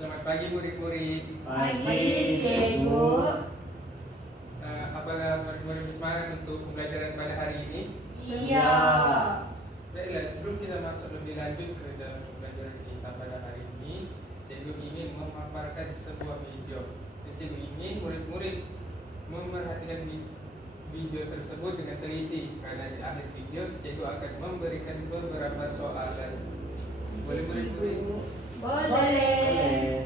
Selamat pagi murid-murid. Pagi, Cikgu. Apakah murid-murid semangat untuk pembelajaran pada hari ini? Iya. Baiklah, sebelum kita masuk lebih lanjut ke dalam pembelajaran kita pada hari ini, Cikgu ingin memaparkan sebuah video. Cikgu ingin murid-murid memerhatikan video tersebut dengan teliti, karena di akhir video Cikgu akan memberikan beberapa soalan. Boleh murid-murid? Boleh.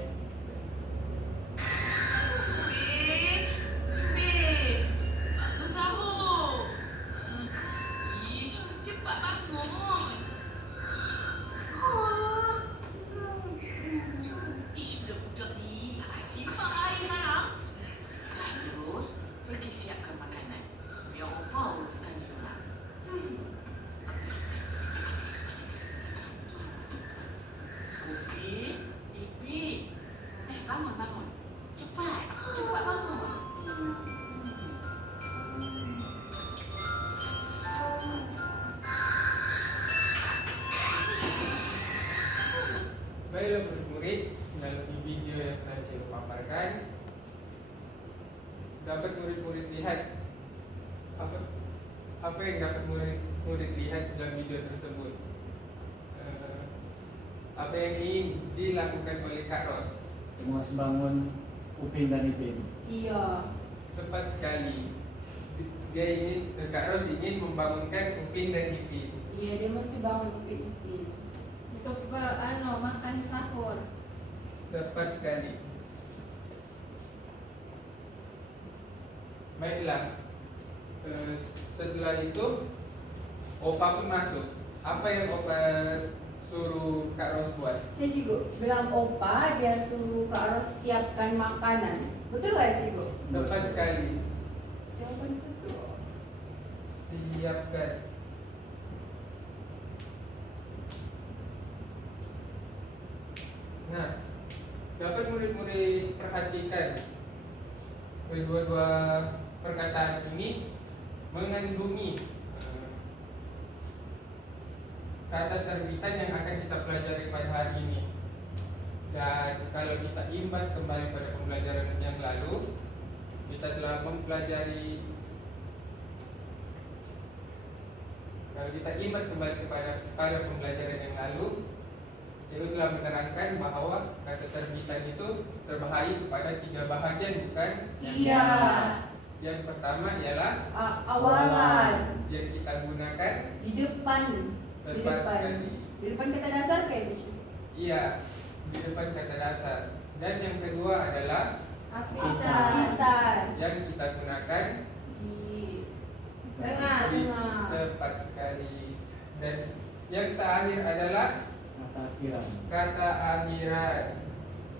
Baiklah murid-murid, melalui video yang telah Cikgu paparkan, dapat murid-murid lihat apa yang dapat murid lihat dalam video tersebut. Apa yang ingin dilakukan oleh Kak Ros? Mas bangun Upin dan Ipin. Iya. Tepat sekali. Kak Ros ingin membangunkan Upin dan Ipin. Iya, dia mesti bangun Upin. Untuk makan sahur. Tepat sekali. Baiklah. Setelah itu Opa pun masuk. Apa yang Opa suruh Kak Ros buat? Saya juga bilang Opa, dia suruh Kak Ros siapkan makanan. Betul gak Cikgu? Tepat sekali. Jawaban betul. Siapkan. Nah, dapat murid-murid perhatikan kedua-dua perkataan ini mengandungi kata terbitan yang akan kita pelajari pada hari ini. Dan kalau kita imbas kembali pada pembelajaran yang lalu, kita telah mempelajari. Kalau kita imbas kembali pada pembelajaran yang lalu, Cikgu telah menerangkan bahwa kata terbitan itu terbahagi kepada 3 bahagian, bukan? Iya. Yang pertama ialah Awalan. yang kita gunakan Di depan. tepat sekali. Di depan kata dasar kayak gitu. Iya, di depan kata dasar. Dan yang kedua adalah Apitan. yang kita gunakan Di tengah. tepat sekali. Dan yang terakhir adalah Kata akhiran. kata akhiran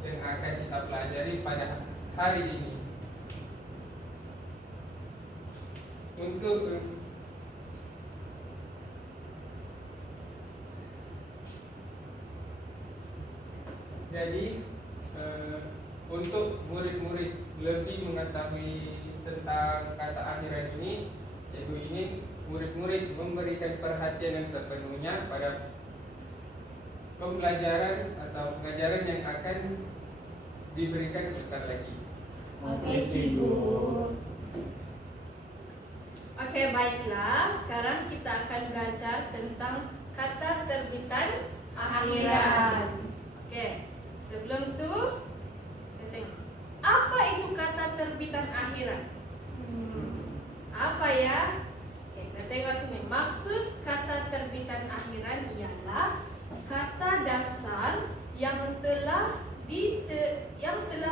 yang akan kita pelajari pada hari ini. Untuk murid-murid lebih mengetahui tentang kata akhiran ini, Cikgu ingin murid-murid memberikan perhatian yang sepenuhnya pada pembelajaran atau pengajaran yang akan diberikan sebentar lagi. Oke, Cikgu. Oke, baiklah. Sekarang kita akan belajar tentang kata terbitan akhiran. Oke, sebelum itu kita tengok. Apa itu kata terbitan akhiran? Apa ya? Oke, kita tengok sini. Maksud kata terbitan akhiran ialah kata dasar yang telah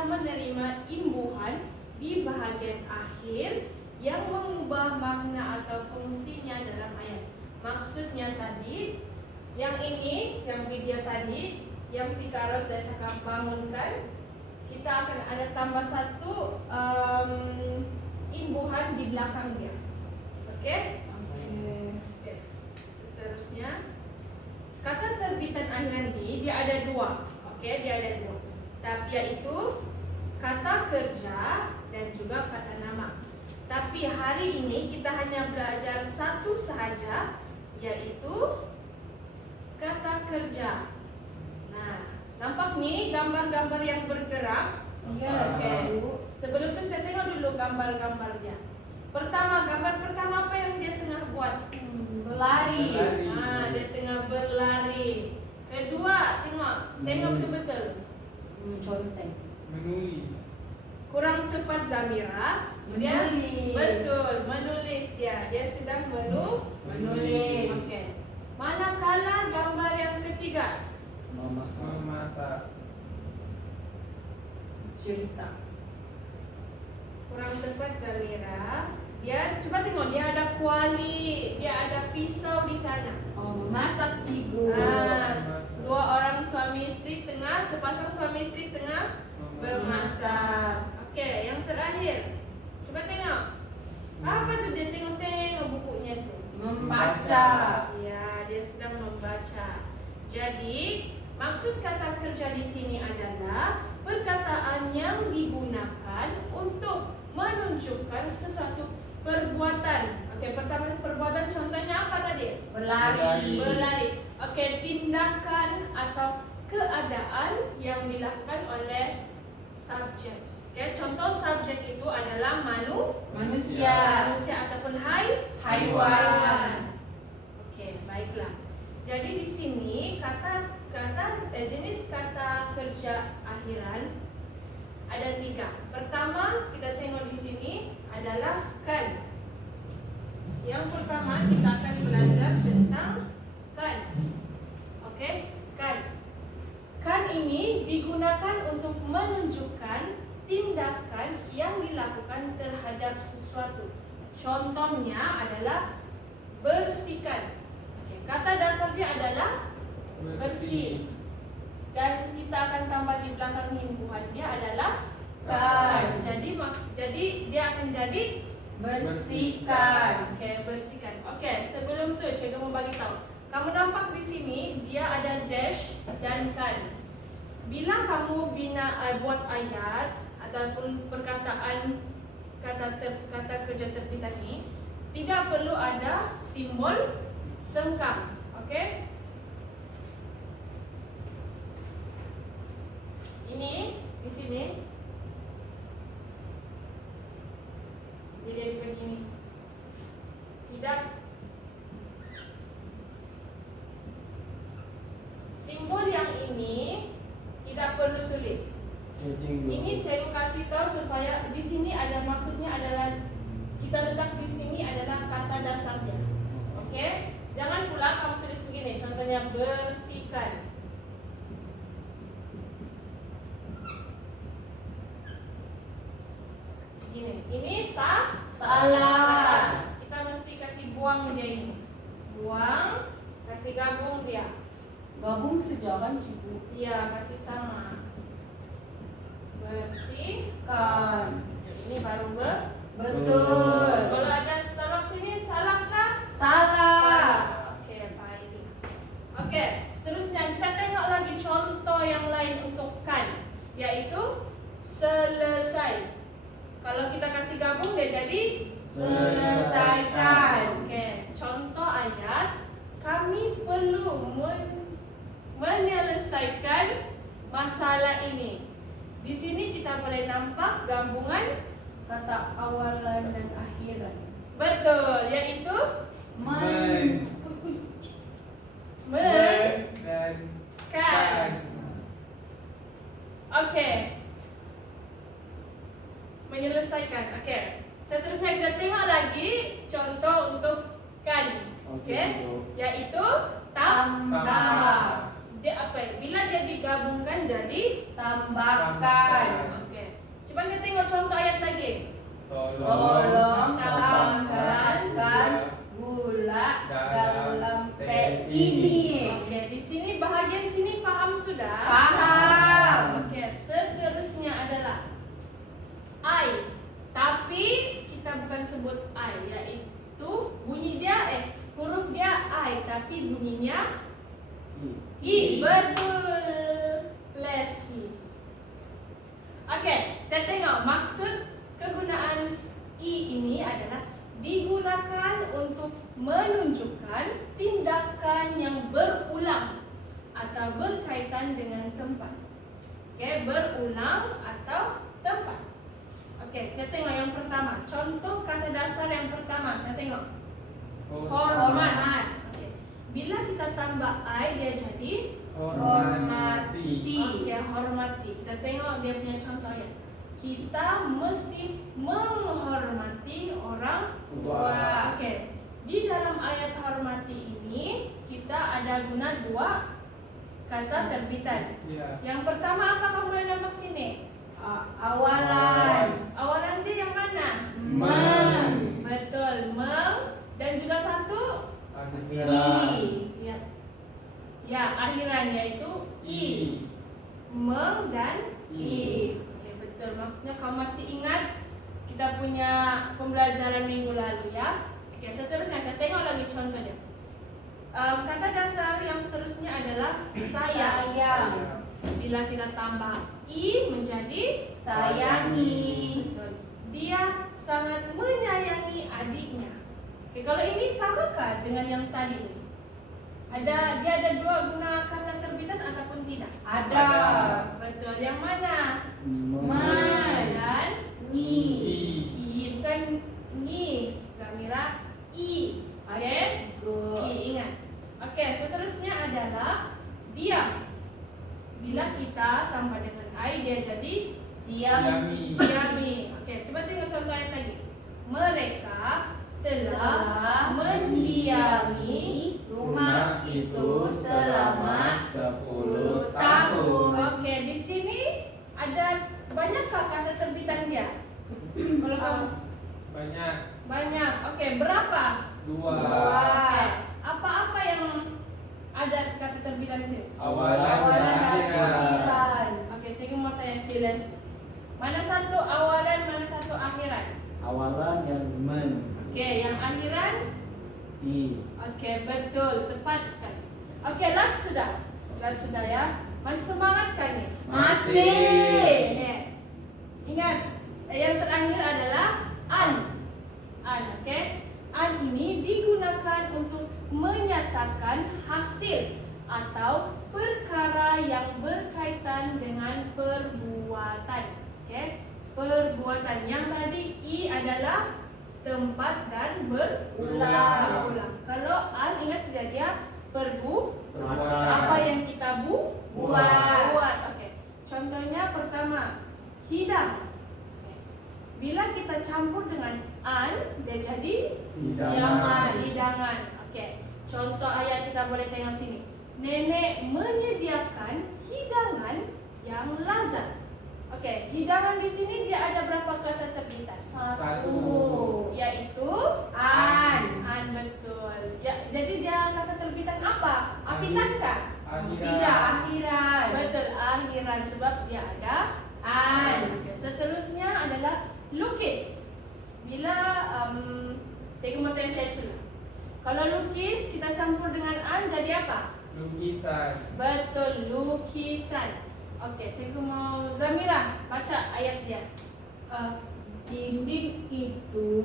menerima imbuhan di bahagian akhir yang mengubah makna atau fungsinya dalam ayat. Maksudnya tadi, yang ini, yang video tadi, yang si Carlos dan cakap bangunkan, kita akan ada tambah satu imbuhan di belakang dia. Oke? Oke. Seterusnya, kata terbitan akhiran ini dia ada 2. Oke, dia ada 2. Tapi yaitu kata kerja dan juga kata nama. Tapi hari ini kita hanya belajar satu sahaja, yaitu kata kerja. Nah, Nampak nih gambar-gambar yang bergerak. Iya lah Oke. cikgu. Sebelum itu kita tengok dulu gambar-gambarnya. Pertama, gambar pertama apa yang dia tengah buat? Berlari. Berlari. Dia tengah berlari. Kedua, tengok betul-betul. Conteng. Menulis. Kurang tepat Zamira. Dia Menulis. betul, menulis dia. Dia sedang Menulis. Okey. Manakala gambar yang ketiga? Memasak. Memasak. Cerita. Kurang tepat Zamira. Dia coba tengok, dia ada kuali, dia ada pisau di sana. Oh, memasak cikgu. Dua orang suami istri tengah, sepasang suami istri tengah bermasak. Okey, yang terakhir. Coba tengok. Apa tu dia tengok-tengok bukunya tu? Membaca. Ya, dia sedang membaca. Jadi, maksud kata kerja di sini adalah perkataan yang digunakan untuk menunjukkan sesuatu perbuatan. Okey, pertama perbuatan contohnya apa tadi? Berlari. Berlari. Okey, tindakan atau keadaan yang dilakukan oleh subjek. Okey, contoh subjek itu adalah Manusia. ataupun Haiwan. Okey, baiklah. Jadi di sini jenis kata kerja akhiran ada 3. Pertama, kita tengok di sini adalah kan. Yang pertama kita akan belajar tentang kan. Okey, kan. Kan ini digunakan untuk menunjukkan tindakan yang dilakukan terhadap sesuatu. Contohnya adalah bersihkan. Okey, kata dasarnya adalah bersih. Dan kita akan tambah di belakang himpuannya adalah kan. Jadi dia akan jadi Bersihkan. Okey, bersihkan. Okey, sebelum tu cikgu mau bagi tahu. Kamu nampak di sini dia ada dash dan kan. Bila kamu buat ayat ataupun perkataan kata kerja terbitan ni, tidak perlu ada simbol sengkang. Okey? Ini di sini dia jadi begini. Tidak. Simbol yang ini tidak perlu tulis. Cacing. Ini cikgu kasih tahu supaya di sini ada maksudnya adalah kita letak di sini adalah kata dasarnya. Okey? Jangan pula kamu tulis begini. Contohnya bersihkan. Begini. Ini salah. Kita mesti kasih buang dia ini. Buang, kasih gabung dia. Gabung sejalan cikgu. Iya, kasih sama. Bersihkan. Kan. Ini baru Betul. Kalau ada tolak sini salah kah? Salah. Okey, baik. Okey, seterusnya kita tengok lagi contoh yang lain untuk kan, yaitu selesai. Kalau kita kasih gabung dia jadi Selesaikan. Okey, contoh ayat, kami perlu menyelesaikan masalah ini. Di sini kita boleh nampak gabungan Kata awalan dan akhiran. betul, yaitu Men. Dan kan. Okey. Menyelesaikan. Okey. Seterusnya kita tengok lagi contoh untuk kan. Okey. Yaitu tambah. Dia apa ya? Bila dia digabungkan jadi Tambahkan. okey. Coba kita tengok contoh ayat lagi. Tolong tambahkan gula dalam teh ini. Okey, di sini bahagian sini faham sudah? Paham. Okey, seterusnya adalah I. Tapi kita bukan sebut I, yaitu bunyi dia huruf dia I, tapi bunyinya I. Betul. Bless you. Okey, kita tengok maksud kegunaan I ini adalah digunakan untuk menunjukkan tindakan yang berulang atau berkaitan dengan tempat. Oke, berulang atau tempat. Oke, kita tengok yang pertama. Contoh kata dasar yang pertama. Kita tengok. Hormat. Oke. Bila kita tambah I, dia jadi Hormati. Oke, hormati. Kita tengok dia punya contoh ya. Kita mesti menghormati orang tua. Oke. Di dalam ayat hormati ini kita ada guna dua kata terbitan. Ya. Yang pertama apa kamu boleh nampak sini? Awalan. Awalan dia yang mana? Men. Betul, meng. Dan juga satu Akhiran. ya. Ya, akhiran yaitu i. Meng dan i. Oke, betul. Maksudnya kamu masih ingat kita punya pembelajaran minggu lalu ya. Oke, seterusnya kita tengok lagi contohnya. Kata dasar yang seterusnya adalah sayang. Bila kita tambah i menjadi Sayangi. betul. Dia sangat menyayangi adiknya. Oke, kalau ini samakah dengan yang tadi ini? Dia ada dua guna kata terbitan ataupun tidak? Ada. Betul. Yang mana? Men. Dan Ni. i, bukan ni. Zamira i. Oke? Good. I, ingat. Oke, seterusnya adalah dia. Bila kita tambah dengan I, dia jadi Diam. diami. Oke, coba tengok contoh ayat lagi. Mereka telah mendiami rumah itu selama 10 tahun. Oke, di sini ada banyakkah kata terbitan dia? Kalau kamu Banyak. Oke, berapa? 2. Oke. Apa-apa yang ada kata terbitan di sini? Awalan dan Awalan dan akhiran. akhiran. Oke, saya mau tanya silence. Mana satu awalan, mana satu akhiran? Awalan yang men. Oke, yang akhiran? I. Oke, betul, tepat sekali. Oke, last sudah ya. Masih semangat kan nih? Masih. Oke. Ingat, yang terakhir adalah an. Oke. An ini digunakan untuk menyatakan hasil atau perkara yang berkaitan dengan perbuatan. Oke. Perbuatan yang tadi i adalah tempat dan berulang. Kalau an ingat sudah dia Perbuatan. apa yang kita Buat. Oke. Contohnya pertama, hidang. Oke. Bila kita campur dengan an, dia jadi hidangan. Oke. Contoh ayat kita boleh tengok sini. Nenek menyediakan hidangan yang lazat. Oke, hidangan di sini dia ada berapa kata terbitan? Satu. Yaitu An. betul. Ya, jadi dia kata terbitan apa? Apitan kah? Tidak akhiran. Betul, akhiran sebab dia ada An. Oke, seterusnya adalah lukis. Bila saya mau tanya saya dulu. Kalau lukis kita campur dengan an jadi apa? Lukisan. Betul, lukisan. Oke, cikgu mau Zamira baca ayat dia. Dinding itu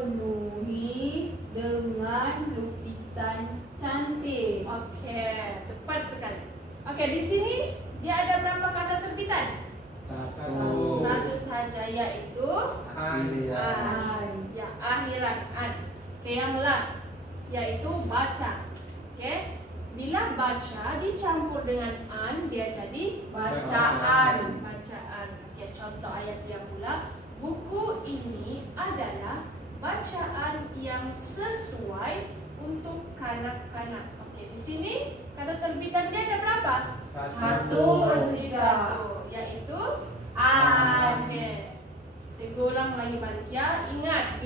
dipenuhi dengan lukisan cantik. Oke, tepat sekali. Oke, di sini dia ada berapa kata terbitan? Satu. Satu saja, yaitu Akhiran. ya akhiran an. Oke, yang last yaitu baca. Oke, bila baca dicampur dengan an dia jadi Bacaan. bacaan. Oke, contoh ayat yang pula, buku ini adalah bacaan yang sesuai untuk kanak-kanak. Oke, di sini kata terbitan dia ada berapa? Satu. Persis satu, yaitu An. Oke. Saya ulang lagi balik ya. Ingat,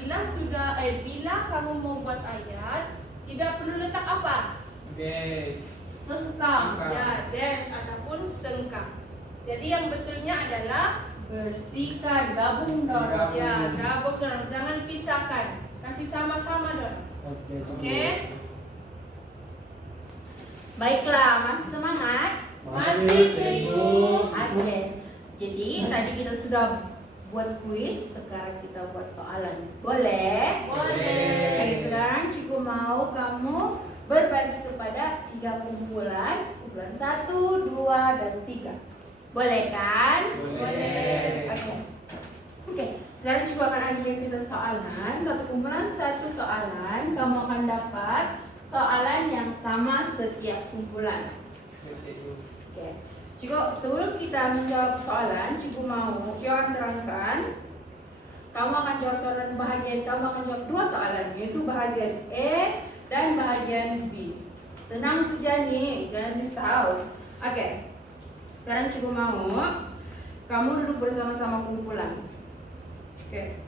bila kamu mau buat ayat, tidak perlu letak apa? Dash. Sengkam. Ya, dash ataupun sengkam. Jadi yang betulnya adalah Bersihkan. Gabung dorong. ya, gabung dorong, jangan pisahkan. Kasih sama-sama dorong. Oke. Oke? Baiklah, masih semangat? Masih, cikgu. Oke. Jadi tadi kita sudah buat kuis, sekarang kita buat soalan. Boleh? Boleh. Oke, sekarang cikgu mau kamu berbagi kepada 3 kumpulan 1, 2, dan 3. Boleh kan? Boleh. Oke. Sekarang coba akan ada kita soalan. Satu kumpulan, satu soalan. Kamu akan dapat soalan yang sama setiap kumpulan. Oke. Cikgu, sebelum kita menjawab soalan, cikgu mau akan terangkan. Kamu akan jawab soalan bahagian, kamu akan jawab 2 soalan, yaitu bahagian A dan bahagian B. Senang saja nih, jangan risau. Oke. Sekarang cikgu mau kamu duduk bersama-sama kumpulan. Oke.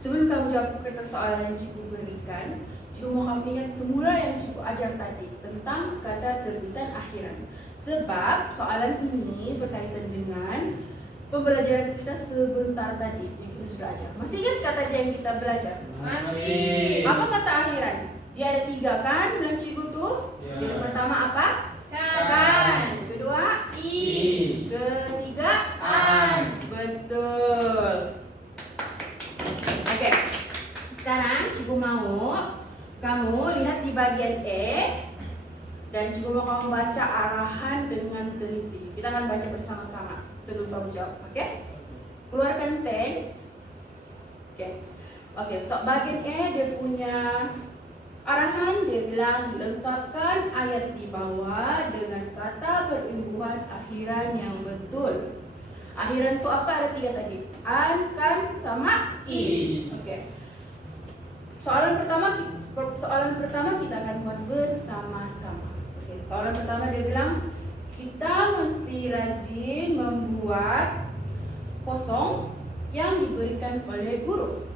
Sebelum kamu jawab kata soalan yang cikgu berikan, cikgu mau kamu ingat semula yang cikgu ajar tadi tentang kata terbitan akhiran. Sebab soalan ini berkaitan dengan pembelajaran kita sebentar tadi yang kita sudah ajar. Masih ingat kata yang kita belajar? Masih. Apa kata akhiran? Dia ada 3 kan dalam cikgu tuh. Ya. Jadi pertama apa? Kan. Kedua I. Ketiga An. Betul. Oke. Sekarang cikgu mau kamu lihat di bagian E dan cikgu mau kamu baca arahan dengan teliti. Kita akan baca bersama-sama sebelum kamu jawab, oke? Keluarkan pen. Oke, so bagian E dia punya arahan, dia bilang lengkapkan ayat di bawah dengan kata berimbuhan akhiran yang betul. Akhiran itu apa? Ada 3 tadi. An, kan, sama I. Oke. Soalan pertama kita akan buat bersama-sama. Oke, soalan pertama dia bilang kita mesti rajin membuat kosong yang diberikan oleh guru.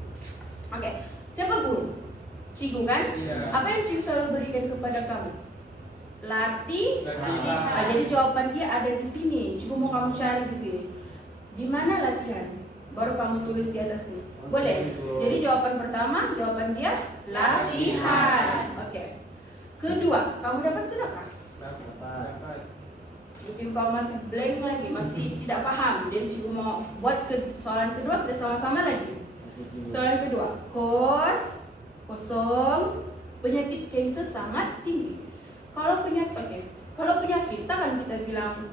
Oke, siapa guru? Cikgu kan? Iya. Apa yang cikgu selalu berikan kepada kamu? Latihan. Jadi jawaban dia ada di sini. Cikgu mau kamu cari di sini. Di mana latihan? Baru kamu tulis di atas nih. Boleh? Jadi jawaban pertama, jawaban dia latihan. Oke. Kedua, kamu dapat sedekah. Dapat. Mungkin kamu masih blank lagi, masih tidak paham. Jadi cikgu mau buat soalan kedua, kita sama-sama lagi. Soalan kedua, kosong, penyakit kanker sangat tinggi. Kalau penyakit, kan kita bilang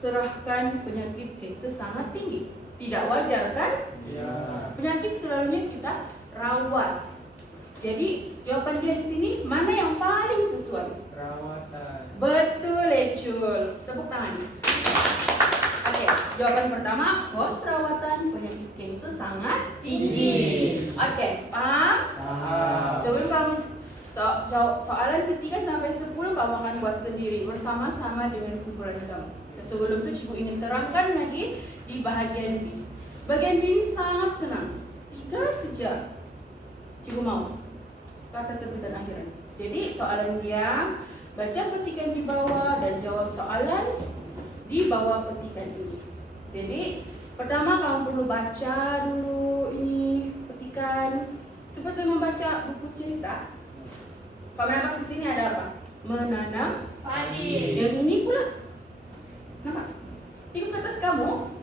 serahkan penyakit kanker sangat tinggi. Tidak wajar kan? Iya. Penyakit selalunya kita rawat. Jadi jawaban dia di sini mana yang paling sesuai? Perawatan. Betul, Ecul. Tepuk tangan. Oke, jawaban pertama, kos rawatan penyakit kanker sangat tinggi. Oke, paham? Paham. Sebelum kamu soalan ketiga sampai 10 kamu akan buat sendiri bersama-sama dengan kumpulan kamu. Sebelum itu cikgu ingin terangkan lagi di bahagian B. Bagian B ini sangat senang. 3 saja cikgu mau kata terbitan akhiran. Jadi soalan dia baca petikan di bawah dan jawab soalan di bawah petikan ini. Jadi pertama kamu perlu baca dulu ini petikan seperti membaca buku cerita. Kamu nampak di sini ada apa? Menanam Padi. Yang ini pula nampak? Itu ke atas kamu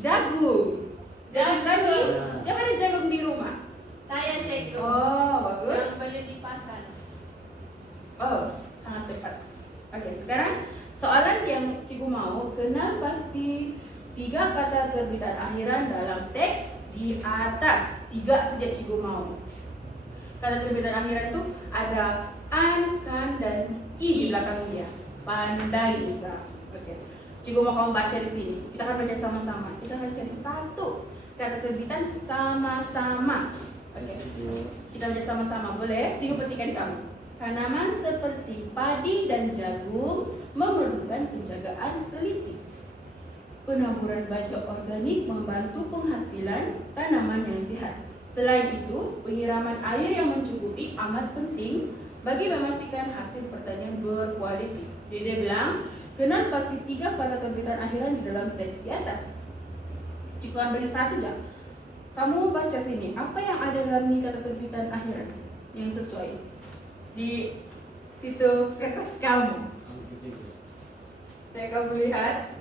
jagung. Dan tadi siapa ada jagung di rumah? Saya cek. Oh, bagus. Harus beli di pasar. Oh, sangat tepat. Oke, sekarang soalan yang cikgu mau, kenal pasti 3 kata terbitan akhiran dalam teks di atas. 3 saja cikgu mau. Kata terbitan akhiran itu ada an, kan, dan i di belakang dia. Pandai, Iza. Oke. Cikgu mau kamu baca di sini. Kita akan baca sama-sama. Kita akan cari 1 kata terbitan sama-sama. Oke. Kita baca sama-sama, boleh? Tunggu petikan kamu. Tanaman seperti padi dan jagung memerlukan penjagaan teliti. Penaburan baja organik membantu penghasilan tanaman yang sehat. Selain itu, penyiraman air yang mencukupi amat penting bagi memastikan hasil pertanian berkualiti. Jadi dia bilang, kenal pasti 3 kata terbitan akhiran di dalam teks di atas. Jika beri 1 aja. Kamu baca sini, apa yang ada dalam ini kata terbitan akhiran yang sesuai di situ kertas kamu. Saya kamu lihat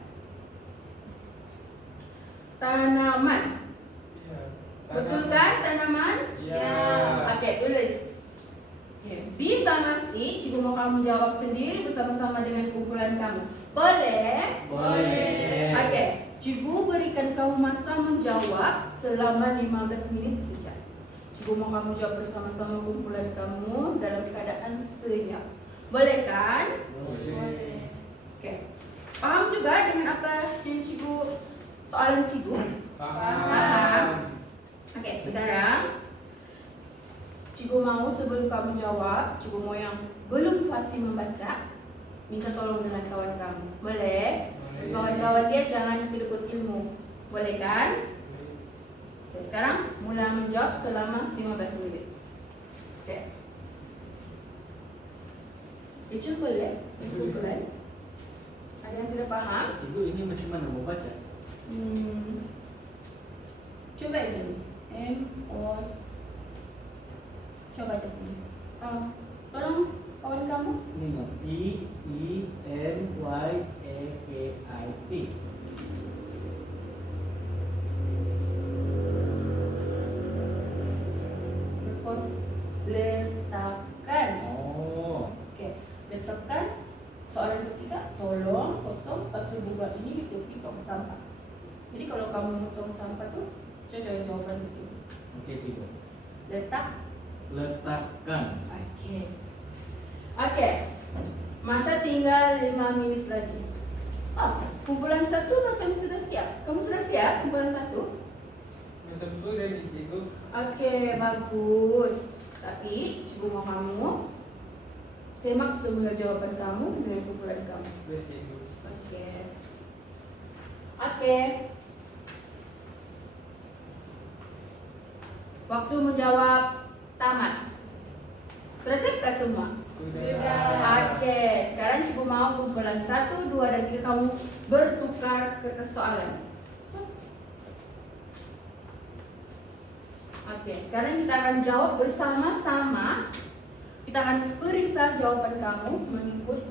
tanaman. Iya. Betul kan tanaman? Ya. Oke, tulis. B sama C, cikgu mau kamu jawab sendiri bersama-sama dengan kumpulan kamu. Boleh? Boleh. Oke, cikgu berikan kamu masa menjawab selama 15 menit saja. Cikgu mau kamu jawab bersama-sama kumpulan kamu dalam keadaan senyap. Boleh kan? Boleh. Oke. Paham juga dengan apa yang cikgu soalan cikgu? Paham. Oke, sekarang cikgu mau sebelum kamu jawab, cikgu mau yang belum fasih membaca, minta tolong dengan kawan kamu. Boleh? Boleh. Kawan-kawan dia jangan kedekut ilmu. Boleh kan? Oke, sekarang mulai menjawab selama 15 menit. Oke. Itu boleh? Itu boleh? Ada yang tidak paham? Cikgu ini macam mana mau baca? Coba ini. Coba di sini. Tolong kawan kamu. Ini no. EMYAKIT. Letakkan. Oh. Oke, letakkan. Soalan ketiga, tolong kosong pasal bunga ini di tepi tong sampah. Jadi kalau kamu tong sampah tuh, coba jawaban di sini. Oke, cikgu. Letakkan. Oke. Oke. Masa tinggal 5 menit lagi. Oh, kumpulan 1 macam sudah siap. Kamu sudah siap kumpulan 1? Macam sudah nih cikgu. Oke, bagus. Tapi cikgu mau kamu semak semua jawaban kamu dengan kumpulan kamu. Boleh cikgu. Oke. Oke. Waktu menjawab tamat. Sudah siapkah semua? Sudah. Oke, sekarang cikgu mau kumpulan 1, 2, dan 3 kamu bertukar kertas soalan. Oke, sekarang kita akan jawab bersama-sama. Kita akan periksa jawaban kamu mengikut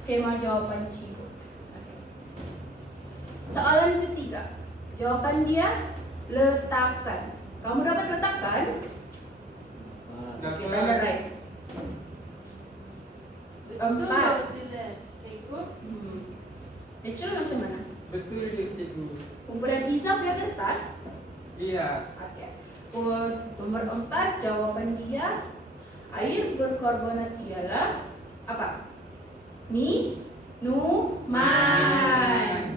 skema jawaban cikgu. Oke. Soalan ketiga, jawaban dia letakkan. Kamu dapat letakkan? Oke, benar right. Empat. sudah, cikgu. Rachel macam mana? Betul dia cikgu. Kumpulan Iza punya kertas. Iya. Oke. Nomor 4, jawaban dia air berkarbonat ialah apa? Minuman.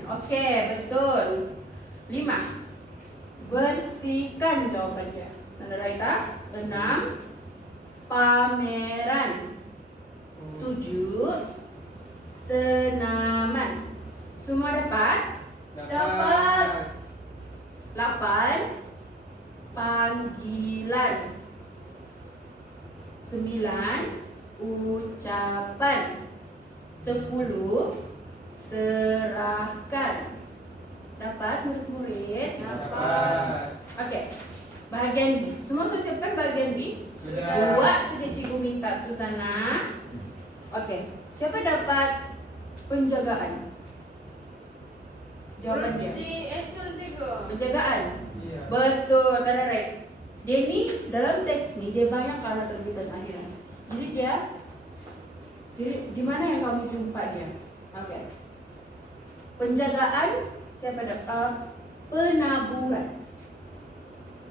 Oke, betul. 5. Bersihkan jawaban dia. Tanda right ah? 6. Pameran. 7. Senaman. Semua dapat? Dapat. 8. Panggilan. 9. Ucapan. 10. Serahkan. Dapat murid-murid? Dapat. Oke. Bahagian B. Semua sudah siapkan bahagian B? Sudah. Buat saja cikgu minta ke sana. Oke. Siapa dapat penjagaan? Jawaban dia. Si Echel cikgu. Penjagaan. Iya. Betul, tanda right. Dia ni dalam teks ni dia banyak kata terbitan akhiran. Jadi dia di mana yang kamu jumpa dia? Oke. Penjagaan siapa dapat? Penaburan.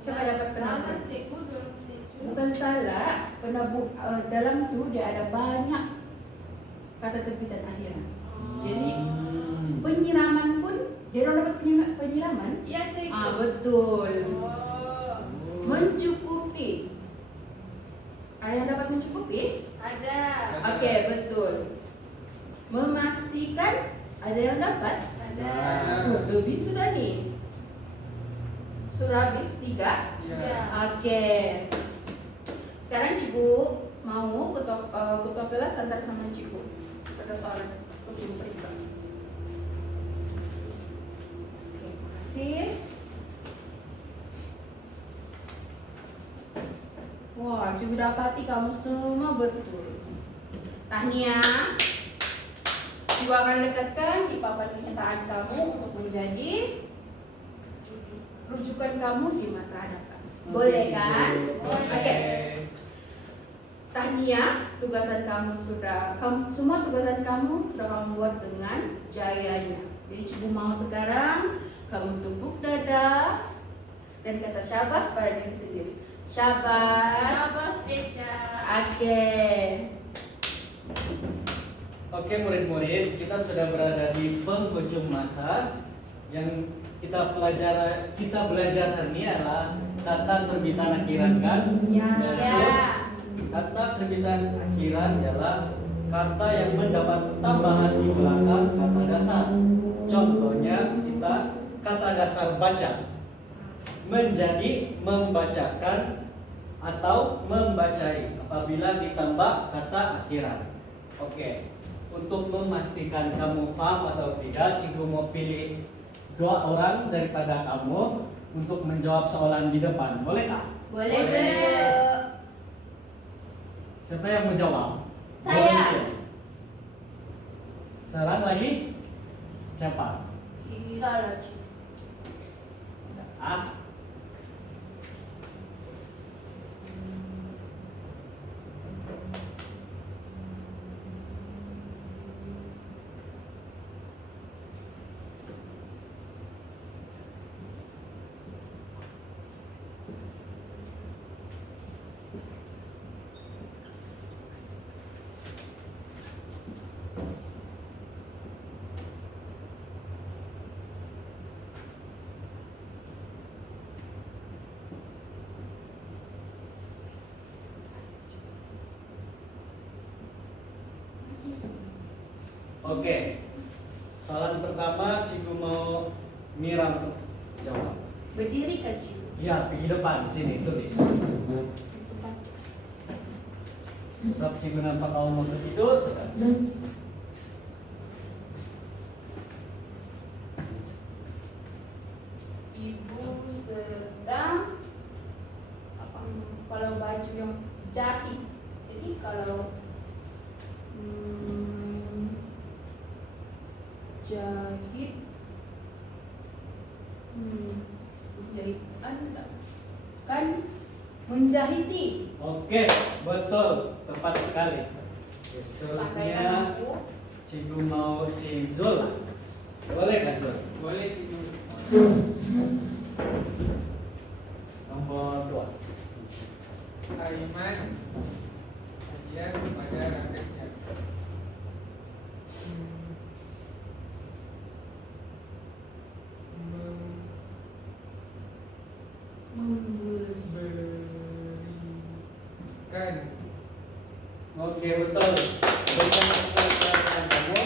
Siapa dapat Salah penaburan? cikgu dalam situ. Bukan salah, dalam tu dia ada banyak kata terbitan akhiran. Jadi penyiraman pun dia orang dapat penyiraman. Iya cikgu. Betul. Oh, Mencukupi. Ada yang dapat mencukupi? ada. Oke, betul. Memastikan ada yang dapat? Ada. Oh, lebih sudah nih. Sudah habis 3. Iya. Oke. Sekarang cikgu mau ketua kelas antar sama cikgu. Ada soalan cikgu periksa. Oke, makasih. Wah, cikgu dapati kamu semua betul. Tahniah. Cikgu akan lekatkan di papan kenyataan kamu untuk menjadi rujukan kamu di masa hadapan. Boleh kan? Boleh. Oke. Tahniah, semua tugasan kamu sudah kamu buat dengan jayanya. Jadi Cikgu mau sekarang kamu tepuk dada dan kata syabas pada diri sendiri. Syabas. Syabas Eca. Oke. Oke murid-murid, kita sudah berada di penghujung masa. Yang kita belajar hari ini adalah kata terbitan akhiran kan? Ya. Kata terbitan akhiran adalah kata yang mendapat tambahan di belakang kata dasar. Contohnya kita kata dasar baca menjadi membacakan atau membacai apabila ditambah kata akhiran. Oke, untuk memastikan kamu paham atau tidak, Cikgu mau pilih 2 orang daripada kamu untuk menjawab soalan di depan. Bolehkah? Boleh. Siapa yang mau jawab? Saya. Serang lagi? Siapa? Sila. Ah, Oke. Soalan pertama Cikgu mau Mira untuk jawab. Berdiri kan Cikgu? Ya, pergi depan sini tulis. Sebab Cikgu nampak kamu mau tertidur sudah. Ibu sedang Apa? kalau baju yang jahit. Jadi kalau jahit menjahit Anda kan menjahiti. Oke, betul, tepat sekali. Oke, seterusnya aku. Cikgu mau si Zul. Boleh nggak Zul? Boleh Cikgu. Nomor 2. Aiman hadiah kepada rakyatnya. Memberikan. Oke, betul. Berikan tepuk tangan kamu.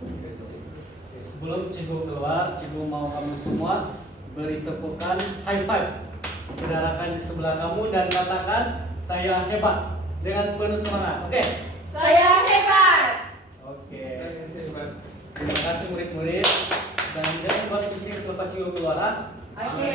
Oke, sebelum Cikgu keluar, Cikgu mau kamu semua beri tepukan high five. Berdarakan di sebelah kamu dan katakan saya hebat dengan penuh semangat. Oke. Saya hebat. Oke. Saya hebat. Terima kasih murid-murid dan jangan buat bisnis selepas Cikgu keluar. Oke.